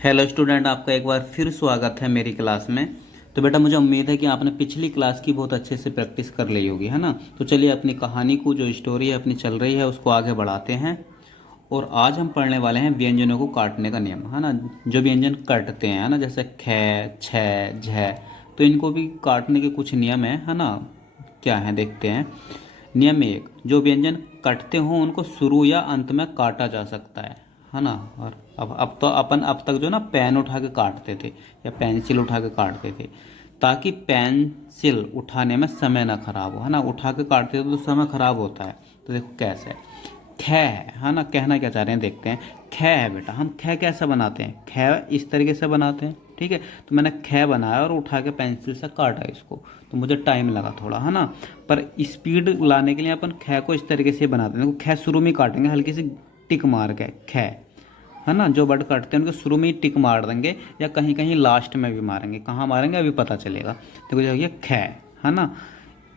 Hello student, आपका एक बार फिर स्वागत है मेरी क्लास में। तो बेटा, मुझे उम्मीद है कि आपने पिछली क्लास की बहुत अच्छे से प्रैक्टिस कर ली होगी, है ना। तो चलिए अपनी कहानी को, जो स्टोरी है अपनी चल रही है, उसको आगे बढ़ाते हैं। और आज हम पढ़ने वाले हैं व्यंजनों को काटने का नियम, है ना। जो व्यंजन कटते हैं, है ना, जैसे ख, छ, झ, तो इनको भी काटने के कुछ नियम है ना। क्या है देखते हैं। नियम एक, जो व्यंजन कटते हों उनको शुरू या अंत में काटा जा सकता है ना। और अब तो अपन अब तक जो ना पेन उठा के काटते थे या पेंसिल उठा के काटते थे, ताकि पेंसिल उठाने में समय ना खराब हो, है ना। उठा के काटते थे तो समय खराब होता है। तो देखो कैसे। ख है ना, कहना क्या चाह रहे हैं देखते हैं। ख है बेटा, हम ख कैसे बनाते हैं। ख इस तरीके से बनाते हैं, ठीक है। तो मैंने ख बनाया और उठा के पेंसिल से काटा इसको, तो मुझे टाइम लगा थोड़ा, है ना। पर स्पीड लाने के लिए अपन ख को इस तरीके से बनाते हैं। देखो ख शुरू में ही काटेंगे, हल्की सी टिक मार के ख, है ना। जो वर्ड काटते हैं उनको शुरू में ही टिक मार देंगे, या कहीं कहीं लास्ट में भी मारेंगे। कहाँ मारेंगे अभी पता चलेगा। देखो जो ये ख है ना।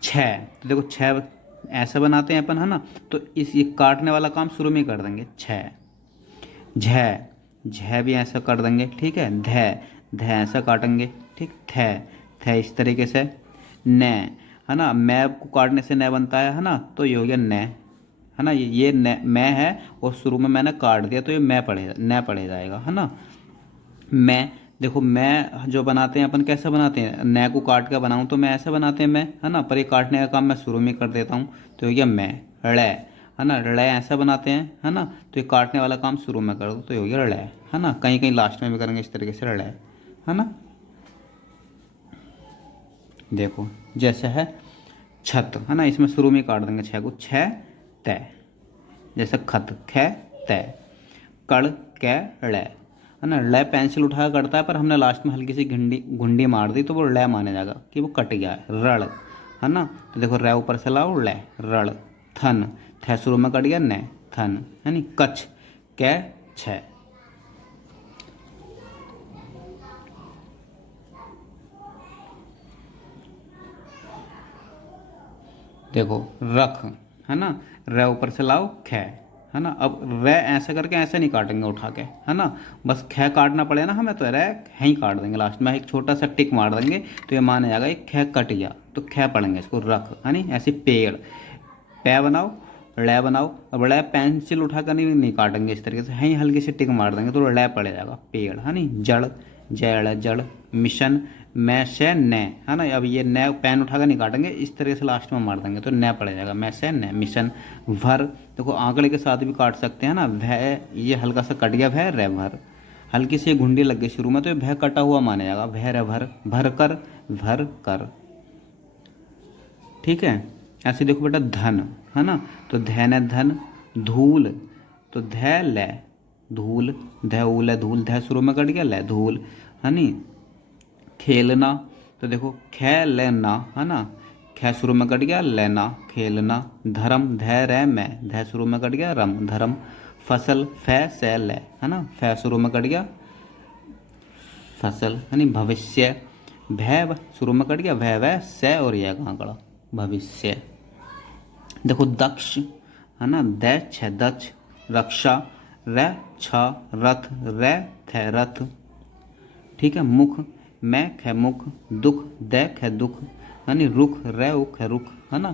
छः, तो देखो छः ऐसे बनाते हैं अपन, है ना। तो इस ये काटने वाला काम शुरू में ही कर देंगे। छः। झ, झ भी ऐसा कर देंगे, ठीक है। ध, ध ऐसा काटेंगे, ठीक। थ, थ इस तरीके से। न, है ना, मैं को काटने से न बनता है ना। तो ये हो गया न, है ना। ये न मैं है, और शुरू में मैंने काट दिया तो ये मैं पढ़े न पढ़े जाएगा, है ना। मैं, देखो मैं जो बनाते हैं अपन कैसे बनाते हैं, न को काट के बनाऊं तो मैं ऐसे बनाते हैं मैं, है ना। पर ये काटने का काम मैं शुरू में कर देता हूँ, तो ये मैं ड़, है ना। ड़ ऐसा बनाते हैं, है ना। तो ये काटने वाला काम शुरू में कर दो तो ये हो गया ड़, है ना। कहीं कहीं लास्ट में भी करेंगे इस तरीके से ड़, है ना। देखो जैसे है छत, है ना। इसमें शुरू में ही काट देंगे छः को। छ, तय, जैसे खत, ख, तय। कड़, कै, ड़, है ना। ड़ पेंसिल उठा करता है, पर हमने लास्ट में हल्की सी घुंडी घुंडी मार दी तो वो ड़ माने जाएगा कि वो कट गया है। रड़, है ना। तो देखो रै ऊपर से लाओ ड़, रड़। थन, थ शुरू में कट गया न, थन, है नी। कछ, कै, छ। देखो रख, है ना। रै ऊपर से लाओ ख, है ना। अब रै ऐसे करके ऐसे नहीं काटेंगे उठा के, है ना। बस ख काटना पड़े ना हमें, तो रै ख ही काट देंगे लास्ट में। एक छोटा सा टिक मार देंगे तो ये माना जाएगा ये ख कट गया, तो ख पढ़ेंगे इसको रख, है नी। ऐसे पेड़, पै बनाओ, लै बनाओ। अब लै पेंसिल उठा कर नहीं काटेंगे इस तरीके से, है ही हल्की सी टिक मार देंगे तो लै पड़ जाएगा पेड़, है नी। जड़, जड़, जड़। मिशन, मैं से न, है ना। अब ये न पेन उठा कर नहीं काटेंगे, इस तरीके से लास्ट में मार देंगे तो न पड़ जाएगा, मैं से न, मिशन। भर, देखो आंकड़े के साथ भी काट सकते हैं ना। भय, ये हल्का सा कट गया, भय रे भर, हल्की सी घुंडी लग गई शुरू में तो ये भय कटा हुआ माना जाएगा, भय रे भर। भर कर, भर कर, ठीक है। ऐसे देखो बेटा धन, है ना। तो धन है धन। धूल, तो ध ले, धूल, धूल है धूल, ध शुरू में कट गया ले, धूल, है नी। खेलना, तो देखो ख लेना, है ना। ख शुरू में कट गया, लेना, खेलना। धर्म, ध रै मैं, ध शुरू में कट गया, रम, धर्म। फसल, फै से ले, है ना। फै शुरू में कट गया, फसल, है नी। भविष्य, भय शुरू में कट गया, भय वह से और यह कहाँ कड़ा, भविष्य। देखो दक्ष, है ना। द छ, दक्ष। रक्षा, र छ, रथ, रे थ, रथ, ठीक है। मुख, मैं ख, मुख। दुख, द ख, दुख, यानी रुख, रे उख, रुख, है ना।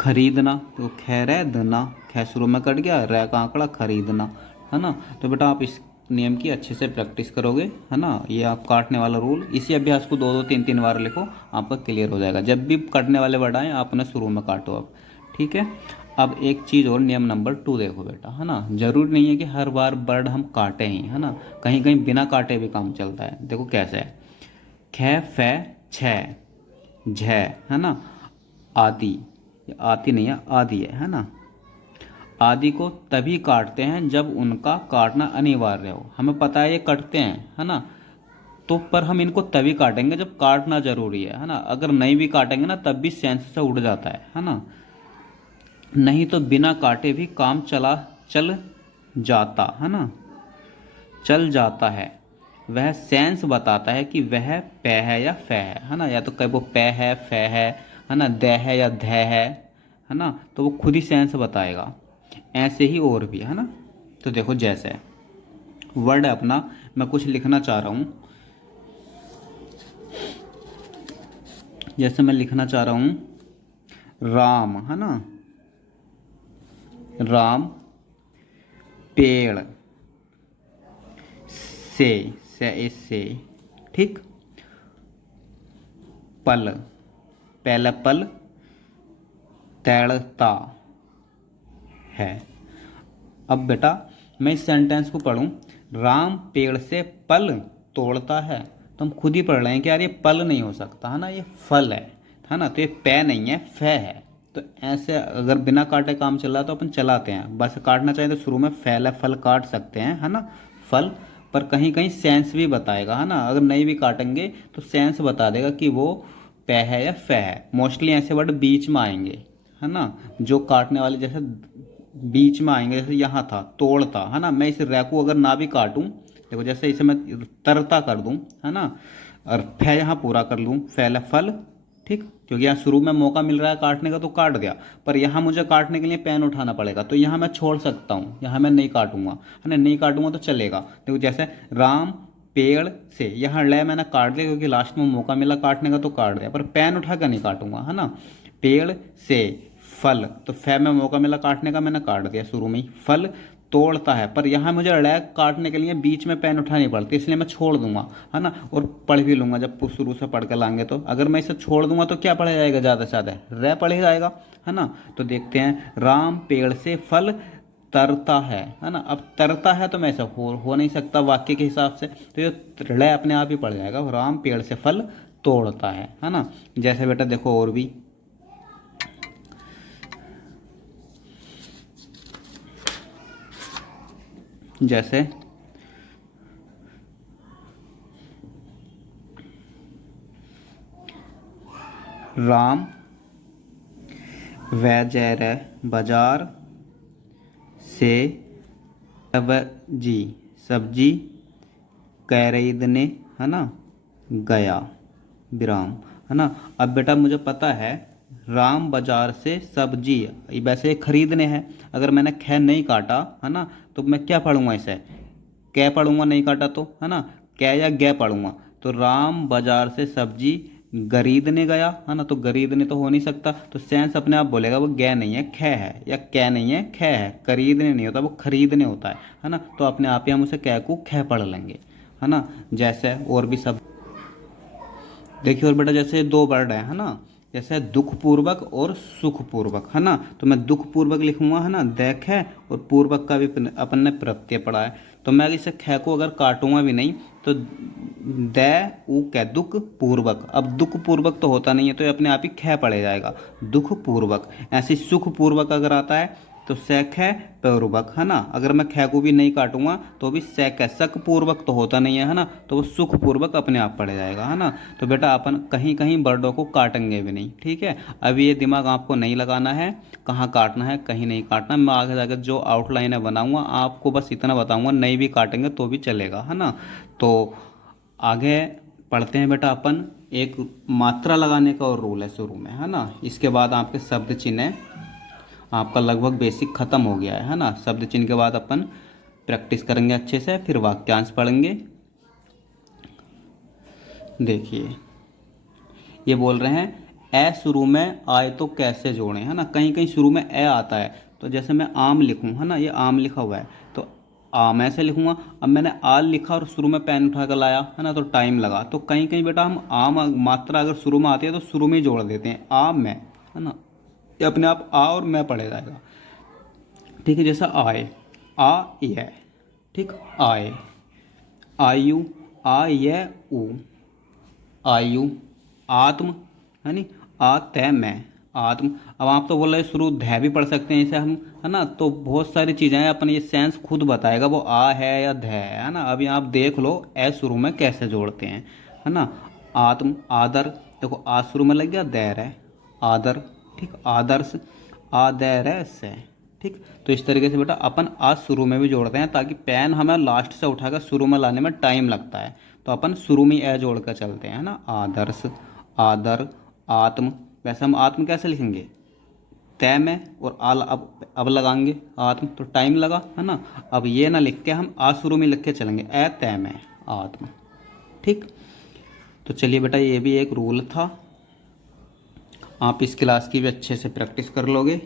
खरीदना, तो खैरदना, ख शुरू में कट गया, रै का आंकड़ा, खरीदना, है ना। तो बेटा आप इस नियम की अच्छे से प्रैक्टिस करोगे, है ना। ये आप काटने वाला रूल, इसी अभ्यास को दो दो तीन तीन बार लिखो, आपका क्लियर हो जाएगा। जब भी कटने वाले वर्ड आए आप उन्हें शुरू में काटो अब, ठीक है। अब एक चीज़ और, नियम नंबर 2 देखो बेटा, है ना। जरूरी नहीं है कि हर बार वर्ड हम काटें ही, है ना। कहीं कहीं बिना काटे भी काम चलता है। देखो कैसे है। ख, फै, छ, झ, है ना। आदि, ये आती नहीं है, आदि है ना। आदि को तभी काटते हैं जब उनका काटना अनिवार्य हो। हमें पता है ये कटते हैं, है ना। तो पर हम इनको तभी काटेंगे जब काटना जरूरी है ना। अगर नहीं भी काटेंगे ना तब भी सेंस से उड़ जाता है ना। नहीं तो बिना काटे भी काम चल जाता, है ना। चल जाता है। वह सेंस बताता है कि वह पै है या फै है ना। या तो कहीं वो पै है, फै है ना, द है या ध है ना। तो वो खुद ही सेंस बताएगा। ऐसे ही और भी, है ना। तो देखो जैसे वर्ड अपना मैं कुछ लिखना चाह रहा हूँ, जैसे मैं लिखना चाह रहा हूँ राम, है ना, राम पेड़ से, ठीक, पल, पहला पल तैरता है। अब बेटा मैं इस सेंटेंस को पढ़ूं, राम पेड़ से पल तोड़ता है, तो हम खुद ही पढ़ रहे हैं कि यार ये पल नहीं हो सकता, है ना, ये फल है ना, तो ये पै नहीं है, फै है। तो ऐसे अगर बिना काटे काम चल रहा है तो अपन चलाते हैं, बस काटना चाहे तो शुरू में फैल है, फल काट सकते हैं, है ना, फल, पर कहीं कहीं सेंस भी बताएगा, है ना, अगर नहीं भी काटेंगे तो सेंस बता देगा कि वो पै है या फै है। मोस्टली ऐसे वर्ड बीच में आएंगे, है ना, जो काटने वाले जैसे बीच में आएंगे, जैसे यहाँ था तोड़ता, है ना, मैं इस रै को अगर ना भी काटूं, देखो जैसे इसे मैं तरता कर दूं, है ना, और फै यहाँ पूरा कर लूँ, फैला फल, ठीक, क्योंकि यहाँ शुरू में मौका मिल रहा है काटने का तो काट दिया, पर यहाँ मुझे काटने के लिए पेन उठाना पड़ेगा, तो यहाँ मैं छोड़ सकता हूँ, यहाँ मैं नहीं काटूंगा, है ना, नहीं काटूंगा तो चलेगा। देखो जैसे राम पेड़ से, यहाँ ले मैंने काट दिया क्योंकि लास्ट में मौका मिला काटने का तो काट दिया, पर पेन उठा कर नहीं काटूंगा, है ना, पेड़ से फल, तो फै में मौका मिला काटने का, मैंने काट दिया शुरू में ही, फल तोड़ता है, पर यहाँ मुझे लैग काटने के लिए बीच में पेन उठानी पड़ती, इसलिए मैं छोड़ दूंगा, है ना, और पढ़ भी लूंगा जब शुरू से पढ़ कर लाएंगे तो। अगर मैं इसे छोड़ दूंगा तो क्या पढ़ा जाएगा, ज़्यादा से ज़्यादा रै पढ़ जाएगा, है ना। तो देखते हैं, राम पेड़ से फल तरता है ना, अब तरता है तो मैं ऐसा हो नहीं सकता वाक्य के हिसाब से, तो ये रै अपने आप ही पड़ जाएगा, राम पेड़ से फल तोड़ता है ना। जैसे बेटा देखो और भी, जैसे राम वह जय बाजार से सब्जी खरीदने, है ना, गया, विराम, है ना। अब बेटा मुझे पता है राम बाजार से सब्जी, वैसे खरीदने हैं, अगर मैंने ख नहीं काटा, है ना, तो मैं क्या पढ़ूंगा इसे, कै पढ़ूंगा, नहीं काटा तो, है ना, कै या गै पढ़ूंगा, तो राम बाजार से सब्जी खरीदने गया, है ना, तो खरीदने तो हो नहीं सकता, तो सेंस अपने आप बोलेगा वो गै नहीं है, ख है, या कै नहीं है, ख है, खरीदने नहीं होता, वो खरीदने होता है ना, तो अपने आप ही हम उसे कै को ख पढ़ लेंगे, है ना। जैसे और भी सब देखिए, और बेटा जैसे दो वर्ड है ना, जैसे दुखपूर्वक और सुखपूर्वक, है ना, तो मैं दुखपूर्वक लिखूंगा, है ना, देख है, और पूर्वक का भी अपन ने प्रत्यय पढ़ा है, तो मैं इसे ख को अगर काटूंगा भी नहीं तो दै ऊ कै दुख पूर्वक, अब दुख पूर्वक तो होता नहीं है तो ये अपने आप ही ख पड़े जाएगा, दुख पूर्वक। ऐसे सुख पूर्वक अगर आता है तो सैक है पूर्वक, है ना, अगर मैं ख को भी नहीं काटूंगा तो भी सैक है, सक पूर्वक तो होता नहीं है ना, तो वो सुख पूर्वक अपने आप पड़ जाएगा, है ना। तो बेटा अपन कहीं कहीं वर्डों को काटेंगे भी नहीं, ठीक है, अभी ये दिमाग आपको नहीं लगाना है, कहाँ काटना है कहीं नहीं काटना, मैं आगे जाकर जो आउटलाइन है बनाऊंगा आपको बस इतना बताऊंगा, नहीं भी काटेंगे तो भी चलेगा, है ना। तो आगे पढ़ते हैं बेटा अपन, एक मात्रा लगाने का और रूल है शुरू में, है ना, इसके बाद आपके शब्द चिन्ह आपका लगभग बेसिक खत्म हो गया है ना। शब्द चिन्ह के बाद अपन प्रैक्टिस करेंगे अच्छे से, फिर वाक्यांश पढ़ेंगे। देखिए ये बोल रहे हैं ए शुरू में आए तो कैसे जोड़ें, है ना, कहीं कहीं शुरू में ए आता है, तो जैसे मैं आम लिखूं, है ना, ये आम लिखा हुआ है तो आम ऐसे लिखूंगा, अब मैंने आल लिखा और शुरू में पेन उठा कर लाया, है ना, तो टाइम लगा, तो कहीं कहीं बेटा हम आम मात्रा अगर शुरू में आती है तो शुरू में ही जोड़ देते हैं, आम में, है ना, ये अपने आप आ और मैं पढ़े जाएगा, ठीक है। जैसा आए, आ ये, ठीक, आए, आयु, आ ये ऊ, आयु, आत्म, है नी, आते में, आत्म। अब आप तो बोल रहे शुरू ध भी पढ़ सकते हैं इसे हम, है ना, तो बहुत सारी चीज़ें हैं, अपन ये सेंस खुद बताएगा वो आ है या ध है ना। अभी आप देख लो ए शुरू में कैसे जोड़ते हैं, है ना, आत्म, आदर, देखो आ शुरू में लग गया, दैर है, आदर, ठीक, आदर्श, आदर से, ठीक। तो इस तरीके से बेटा अपन आज शुरू में भी जोड़ते हैं, ताकि पेन हमें लास्ट से उठाकर शुरू में लाने में टाइम लगता है, तो अपन शुरू में ए जोड़ कर चलते हैं, ना, आदर्श, आदर, आत्म, वैसे हम आत्म कैसे लिखेंगे, तय में और आल अब लगाएंगे आत्म, तो टाइम लगा है ना। अब ये ना लिख के हम आ शुरू में लिख के चलेंगे, ए तय में आत्म। ठीक, तो चलिए बेटा ये भी एक रूल था, आप इस क्लास की भी अच्छे से प्रैक्टिस कर लोगे।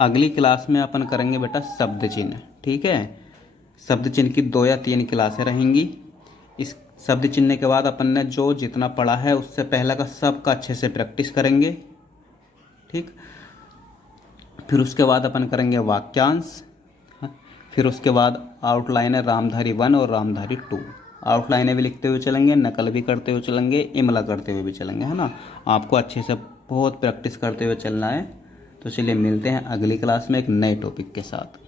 अगली क्लास में अपन करेंगे बेटा शब्द चिन्ह। ठीक है, शब्द चिन्ह की 2 या 3 क्लासें रहेंगी। इस शब्द चिन्ह के बाद अपन ने जो जितना पढ़ा है उससे पहले का सब का अच्छे से प्रैक्टिस करेंगे। ठीक, फिर उसके बाद अपन करेंगे वाक्यांश। हाँ, फिर उसके बाद आउटलाइन है रामधारी 1 और रामधारी 2। आउटलाइनें भी लिखते हुए चलेंगे, नकल भी करते हुए चलेंगे, इमला करते हुए भी चलेंगे, है ना। आपको अच्छे से बहुत प्रैक्टिस करते हुए चलना है। तो चलिए मिलते हैं अगली क्लास में एक नए टॉपिक के साथ।